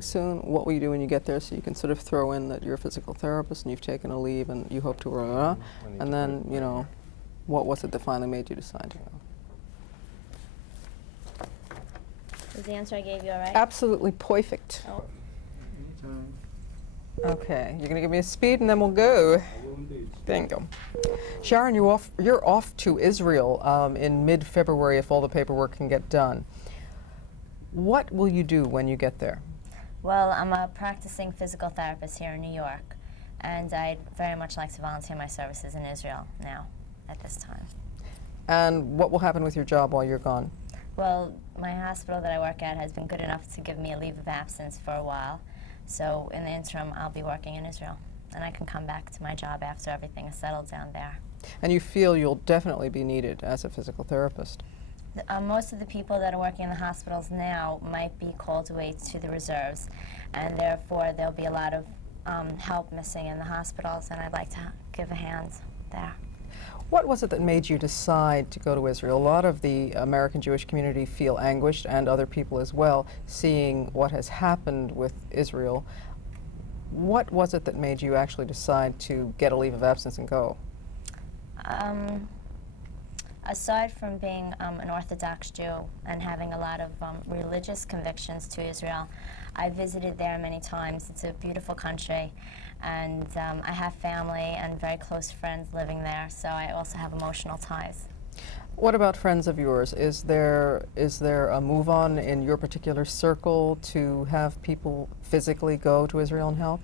soon. What will you do when you get there? So you can sort of throw in that you're a physical therapist and you've taken a leave and you hope to, and then, you know, what was it that finally made you decide to go? Is the answer I gave you all right? Absolutely perfect. Oh. Anytime. Okay, you're going to give me a speed and then we'll go. I will indeed. Bingo. Sharon, you're off to Israel in mid-February if all the paperwork can get done. What will you do when you get there? Well, I'm a practicing physical therapist here in New York, and I'd very much like to volunteer my services in Israel now, at this time. And what will happen with your job while you're gone? Well, my hospital that I work at has been good enough to give me a leave of absence for a while, so in the interim I'll be working in Israel, and I can come back to my job after everything is settled down there. And you feel you'll definitely be needed as a physical therapist? Most of the people that are working in the hospitals now might be called away to the reserves, and therefore there'll be a lot of help missing in the hospitals, and I'd like to give a hand there. What was it that made you decide to go to Israel? A lot of the American Jewish community feel anguished, and other people as well, seeing what has happened with Israel. What was it that made you actually decide to get a leave of absence and go? Aside from being an Orthodox Jew and having a lot of religious convictions to Israel, I visited there many times. It's a beautiful country, and I have family and very close friends living there, so I also have emotional ties. What about friends of yours? Is there a move on in your particular circle to have people physically go to Israel and help?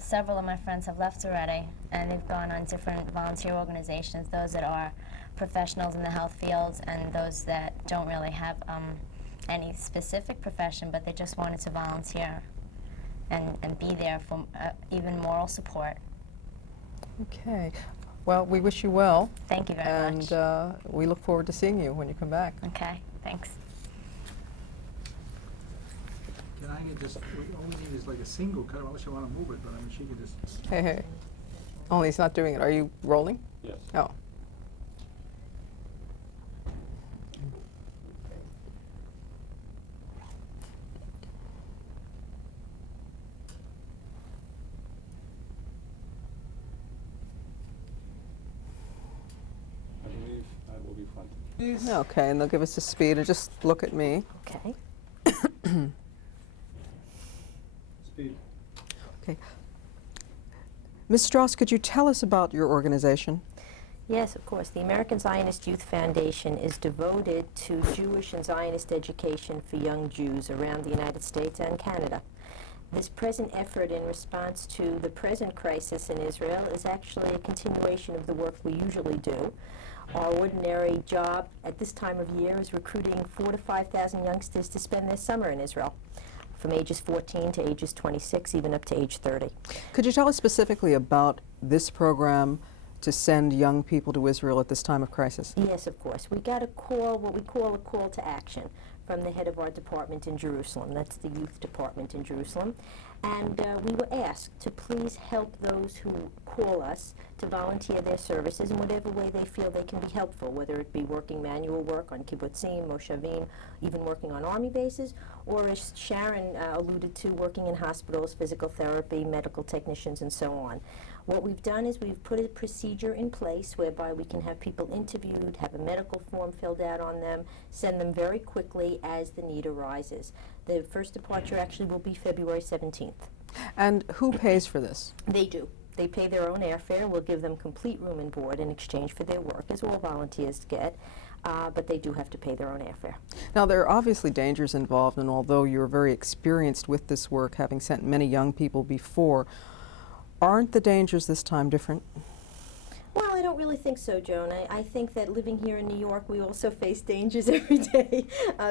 Several of my friends have left already, and they've gone on different volunteer organizations, those that are professionals in the health field and those that don't really have any specific profession, but they just wanted to volunteer and be there for even moral support. Okay. Well, we wish you well. Thank you very much. And we look forward to seeing you when you come back. Okay, thanks. Can I get just, all we need is like a single cut, unless you want to move it, but I mean, she could just. Hey, hey. Only he's not doing it. Are you rolling? Yes. Oh. I believe I will be fronted. Okay, and they'll give us a speed and just look at me. Okay. Speed. Okay. Ms. Strauss, could you tell us about your organization? Yes, of course. The American Zionist Youth Foundation is devoted to Jewish and Zionist education for young Jews around the United States and Canada. This present effort in response to the present crisis in Israel is actually a continuation of the work we usually do. Our ordinary job at this time of year is recruiting 4,000 to 5,000 youngsters to spend their summer in Israel, from ages 14 to ages 26, even up to age 30. Could you tell us specifically about this program to send young people to Israel at this time of crisis? Yes, of course. We got a call, what we call a call to action, from the head of our department in Jerusalem. That's the youth department in Jerusalem. And we were asked to please help those who call us to volunteer their services in whatever way they feel they can be helpful, whether it be working manual work on kibbutzim, moshavim, even working on army bases, or as Sharon alluded to, working in hospitals, physical therapy, medical technicians, and so on. What we've done is we've put a procedure in place whereby we can have people interviewed, have a medical form filled out on them, send them very quickly as the need arises. The first departure actually will be February 17th. And who pays for this? They do. They pay their own airfare. We'll give them complete room and board in exchange for their work, as all volunteers get, but they do have to pay their own airfare. Now, there are obviously dangers involved, and although you're very experienced with this work, having sent many young people before, aren't the dangers this time different? Well, I don't really think so, Joan. I think that living here in New York, we also face dangers every day.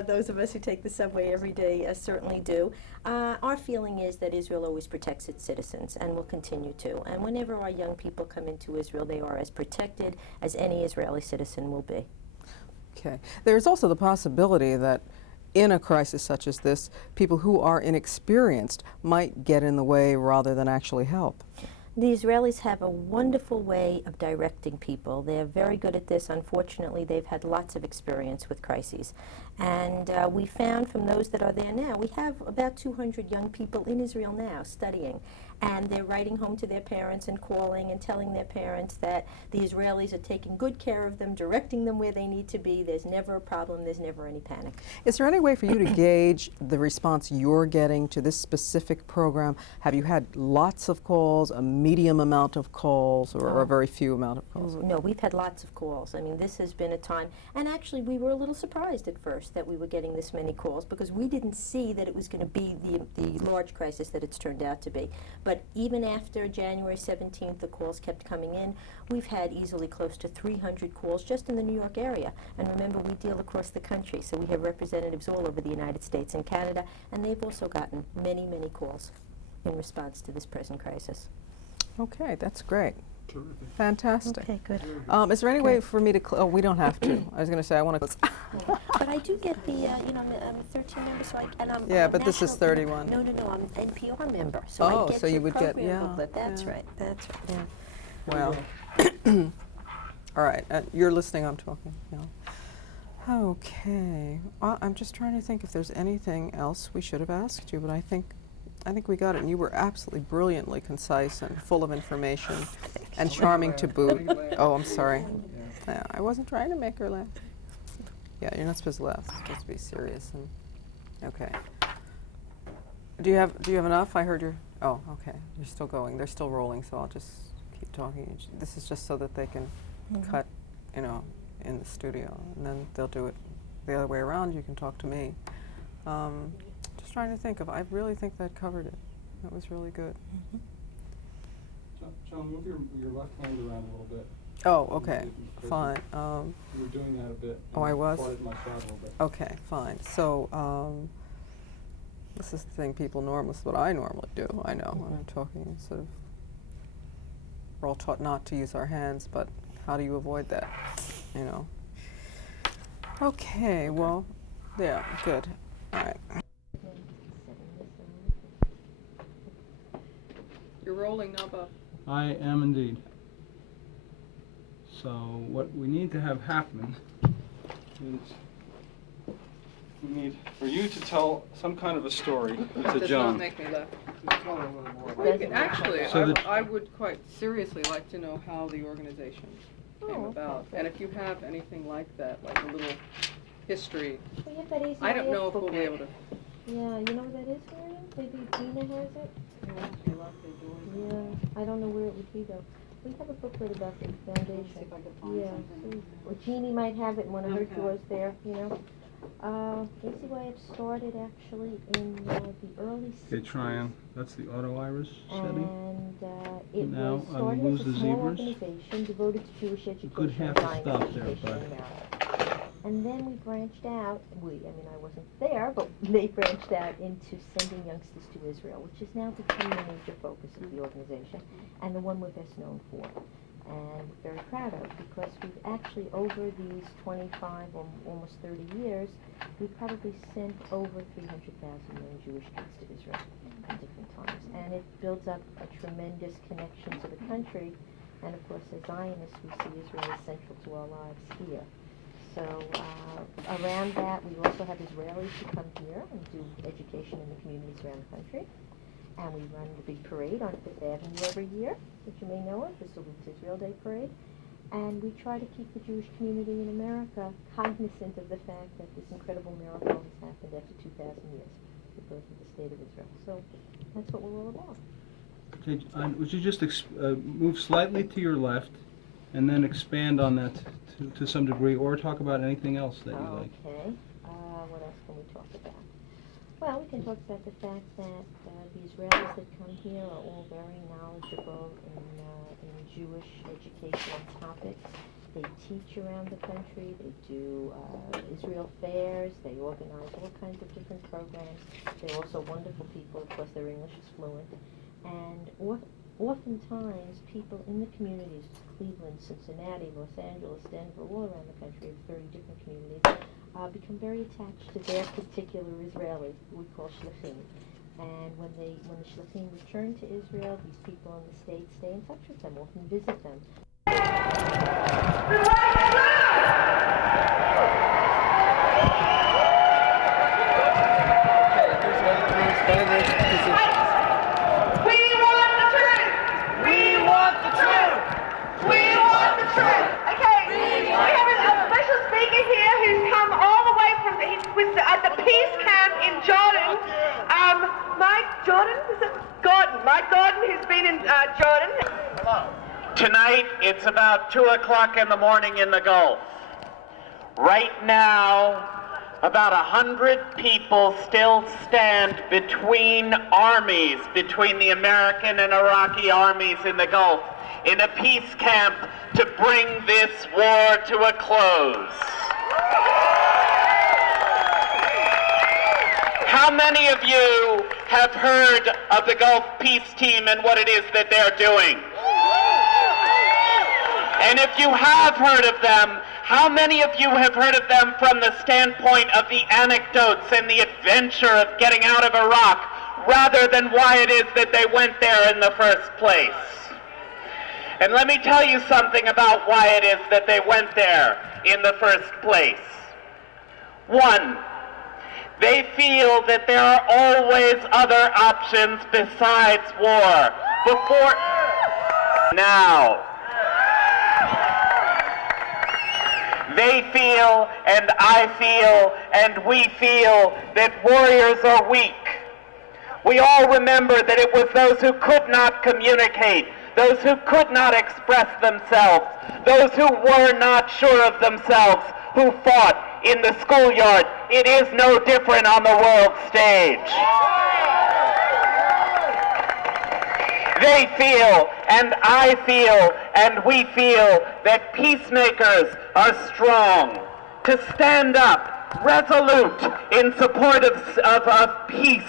Those of us who take the subway every day certainly do. Our feeling is that Israel always protects its citizens and will continue to. And whenever our young people come into Israel, they are as protected as any Israeli citizen will be. Okay. There's also the possibility that in a crisis such as this, people who are inexperienced might get in the way rather than actually help. The Israelis have a wonderful way of directing people. They're very good at this. Unfortunately, they've had lots of experience with crises. And we found from those that are there now, we have about 200 young people in Israel now studying. And they're writing home to their parents and calling and telling their parents that the Israelis are taking good care of them, directing them where they need to be. There's never a problem. There's never any panic. Is there any way for you to gauge the response you're getting to this specific program? Have you had lots of calls, a medium amount of calls, or a very few amount of calls? No, we've had lots of calls. I mean, this has been a time, and actually we were a little surprised at first that we were getting this many calls because we didn't see that it was going to be the large crisis that it's turned out to be. But even after January 17th, the calls kept coming in. We've had easily close to 300 calls just in the New York area. And remember, we deal across the country, so we have representatives all over the United States and Canada, and they've also gotten many, many calls in response to this present crisis. Okay, that's great. Terrific. Fantastic. Okay, good. Is there any way for me to, oh, we don't have to. I was going to say, I want to, But I do get the, I'm a 13 member, so I'm Yeah, a but this is national- 31. No, I'm an NPR member, so Oh, I get so you your would get- program yeah, booklet. That's yeah. right, yeah. well, all right, you're listening, I'm talking. Yeah. Okay, I'm just trying to think if there's anything else we should have asked you, but I think we got it, and you were absolutely brilliantly concise and full of information and charming to boot. Oh, I'm sorry. Yeah, I wasn't trying to make her laugh. Yeah, you're not supposed to laugh. You're supposed to be serious. And okay. Do you have enough? I heard your. Oh, okay. You're still going. They're still rolling, so I'll just keep talking. This is just so that they can cut, in the studio, and then they'll do it the other way around. You can talk to me. Just trying to think of. I really think that covered it. That was really good. John, move your left hand around a little bit. Oh, okay. Because Fine. You were doing that a bit. Oh, I was? Farted my shot a little bit. Okay, fine. So, this is the thing this is what I normally do, I know, when I'm talking, sort of, we're all taught not to use our hands, but how do you avoid that, Okay, well, yeah, good. All right. You're rolling, Naba. I am indeed. So what we need to have happen is we need for you to tell some kind of a story to John. me laugh. Just tell her a little more about Well, it. actually, So that- I would quite seriously like to know how the organization came about. And if you have anything like that, like a little history, We have that I don't know if we'll be able to. Yeah, you know what that is, Marion? Maybe Gina has it? Yeah, I don't know where it would be though. We have a booklet about the foundation. See if I can find something. Or Jeannie might have it in one of her drawers there, Easy way it started actually in the early 60s. Okay, Tryon. That's the auto iris setting. And it Now, was I started lose as a the small zebras. organization devoted to Jewish education good half and a science stop there, education bud. in Maryland. And then we branched out, I wasn't there, but they branched out into sending youngsters to Israel, which is now becoming a major focus of the organization, and the one we're best known for. And very proud of, because we've actually, over these 25 or almost 30 years, we've probably sent over 300,000 young Jewish kids to Israel at different times. And it builds up a tremendous connection to the country, and of course, as Zionists, we see Israel as central to our lives here. So around that, we also have Israelis who come here and do education in the communities around the country. And we run the big parade on Fifth Avenue every year, which you may know of, the Salute Israel Day Parade. And we try to keep the Jewish community in America cognizant of the fact that this incredible miracle has happened after 2,000 years, the birth of the State of Israel. So that's what we're all about. Okay, would you just move slightly to your left and then expand on that to some degree, or talk about anything else that you like? Okay. What else can we talk about? Well, we can talk about the fact that the Israelis that come here are all very knowledgeable in Jewish educational topics. They teach around the country. They do Israel fairs. They organize all kinds of different programs. They're also wonderful people. Of course, their English is fluent. And oftentimes, people in the communities, Cleveland, Cincinnati, Los Angeles, Denver, all around the country, of 30 different communities, become very attached to their particular Israeli, we call shlichim. And when the shlichim return to Israel, these people in the States stay in touch with them, often visit them. Mike Jordan, is it Gordon? Mike Gordon, who's been in Jordan. Tonight, it's about 2 o'clock in the morning in the Gulf. Right now, about 100 people still stand between armies, between the American and Iraqi armies in the Gulf, in a peace camp to bring this war to a close. How many of you have heard of the Gulf Peace Team and what it is that they're doing? And if you have heard of them, how many of you have heard of them from the standpoint of the anecdotes and the adventure of getting out of Iraq, rather than why it is that they went there in the first place? And let me tell you something about why it is that they went there in the first place. One, they feel that there are always other options besides war. Before now. They feel, and I feel, and we feel that warriors are weak. We all remember that it was those who could not communicate, those who could not express themselves, those who were not sure of themselves, who fought in the schoolyard. It is no different on the world stage. They feel, and I feel, and we feel that peacemakers are strong. To stand up, resolute, in support of peace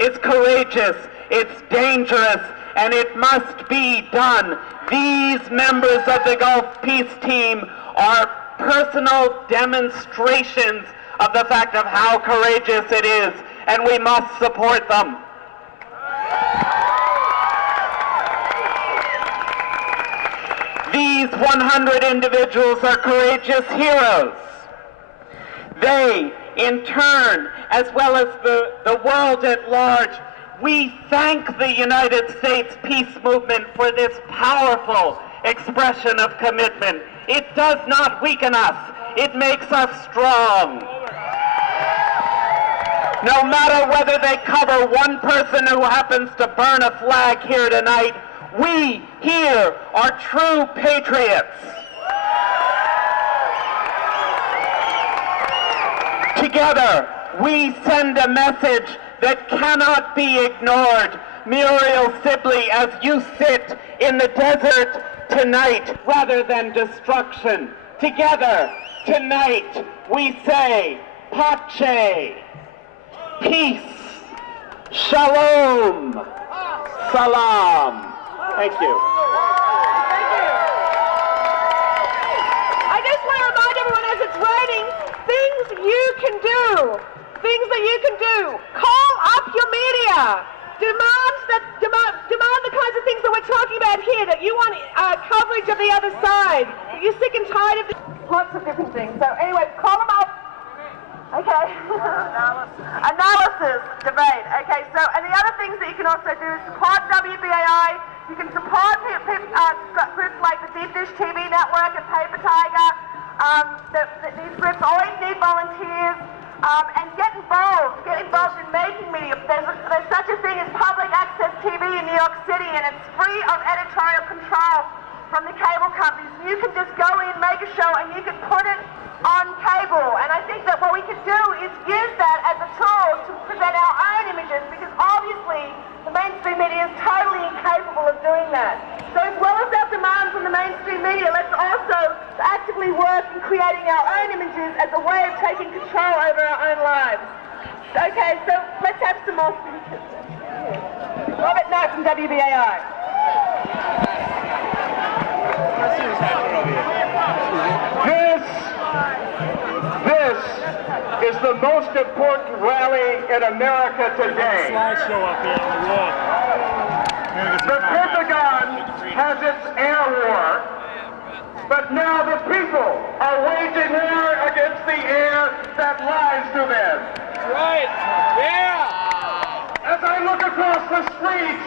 is courageous, it's dangerous, and it must be done. These members of the Gulf Peace Team are personal demonstrations of the fact of how courageous it is, and we must support them. These 100 individuals are courageous heroes. They, in turn, as well as the world at large, we thank the United States peace movement for this powerful expression of commitment. It does not weaken us. It makes us strong. No matter whether they cover one person who happens to burn a flag here tonight, we here are true patriots. Together, we send a message that cannot be ignored. Muriel Sibley, as you sit in the desert tonight, rather than destruction, together, tonight, we say, Pace, peace, shalom, salam. Thank you. I just want to remind everyone as it's raining, things you can do. Things that you can do. Call up your media. Demand the kinds of things that we're talking about here, that you want coverage of the other side, that you're sick and tired of lots of different things. So anyway, call them up. Okay. Analysis, debate. Okay, so, and the other things that you can also do is support WBAI. You can support groups like the Deep Dish TV Network and Paper Tiger. These groups always need volunteers. And get involved in making media. There's such a thing as public access TV in New York City, and it's free of editorial control from the cable companies. You can just go in, make a show, and you can put it on cable. And I think that what we can do is use that as a tool to present our own images, because obviously the mainstream media is totally incapable of doing that. So as well as our demands from the mainstream media, let's also actively work in creating our own images as a way of taking control over our own lives. Okay, so let's have some more speakers. Robert Knight from WBAI. This is the most important rally in America today. Slideshow up here on the wall. The Pentagon has its air war, but now the people are waging war against the air that lies to them. Right. Yeah. As I look across the street